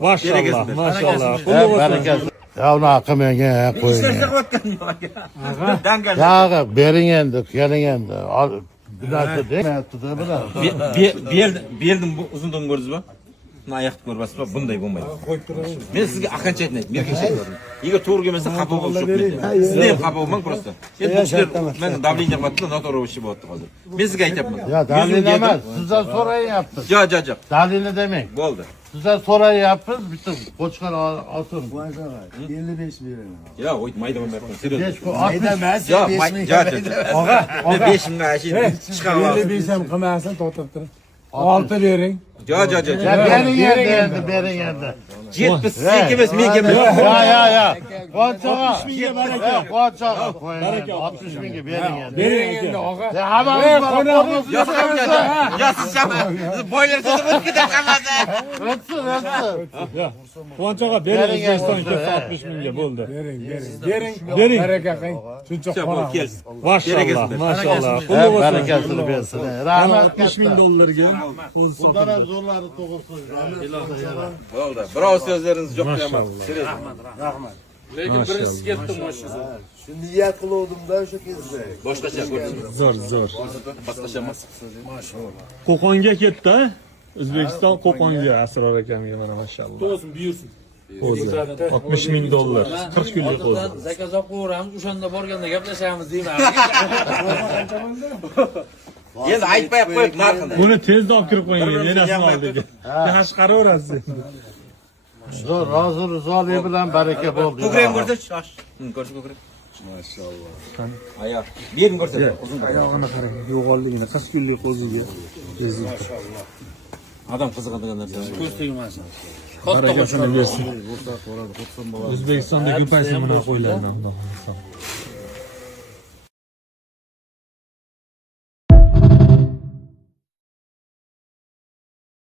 Maşallah, maşallah. Bereket. Ya onu akım yenge koyun. İşlerse vatkanım aga. Dangal. Ya aga berin endi, gelin endi. Bir narsa değil mi? Tutuyor bu da. Berdim bu uzunluğunu gördünüz mü? Buna ayakta görmez mi? Bunday bulmaydı. Ben sizge akança etmeydim. Merkez şey gördüm. Eğer doğru gelmese kapı olmuş yok dedi. Siz de kapı olman prosto. Ben bu işler, ben davlin yapmadım da notor o işi bu oldu. Ben sizge ayıp yapmadım. Ya dalil demez. Sizden sorayı yaptın. Ya. Dalili demek. Oldu. Sizden sorayı yaptın. Bütün koçkan atın. 55 verelim. Ya o mayda ben yapmadım. Seriyoz. Geç bu atın. Ya aga. 5 bin aşı çıkarlar. 55 hem kımasın toplattırın. 6 verin. Ya. Ya berin yendi, berin yendi. 78 mi kemez. Ya. Koçağa. Koçağa koyun. 60 bin gibi berin yendi. Verin ağa. Ya hemen bana Ya siz şapka. Boyları sizi gidip kalmadı. ötsün. Kovançağa berin Özbekistan köfte 60 milyon oldu. Verin. Bereket kayın. Çocuk Çabuk gel. Maşallah, maşallah. Bereketini versin. Rahmet 60 bin dolar gel. Bunlara zorları tokusun. Oldu. Bravo sözleriniz çok yaman. Seriyoz. Şu niyet kılıyordum da şu kezde. Boşkaça Zor. Başkaça mı? Qo'qonga ketdi, ha? O'zbekiston Qo'qonga asrar ekanga mana maşallah. Olsun buyursun. O'zi 60 ming dollar, 40 kunlik o'zi. Zakaz olib qo'yamiz, o'shanda borganda gaplashamiz deyman. Endi aytmay qo'yib narxini. Buni tezda olib kirib qo'ying, menasini oldiga. Yaxshi qaraverasiz. Zor, hazır zor bilen bereket oldu. Ko'krak ko'rsa shosh. Ko'rsa ko'krak. Maşallah. Ayoq. Berim ko'rsa uzun Oyog'ini qarang, yo'g'onligini 40 kunlik o'ziga. Adam qiziqadigan narsa. Ko'z tegmasin. Barakasini bersin. O'zbekistonda ko'paysa mana qo'ylardan.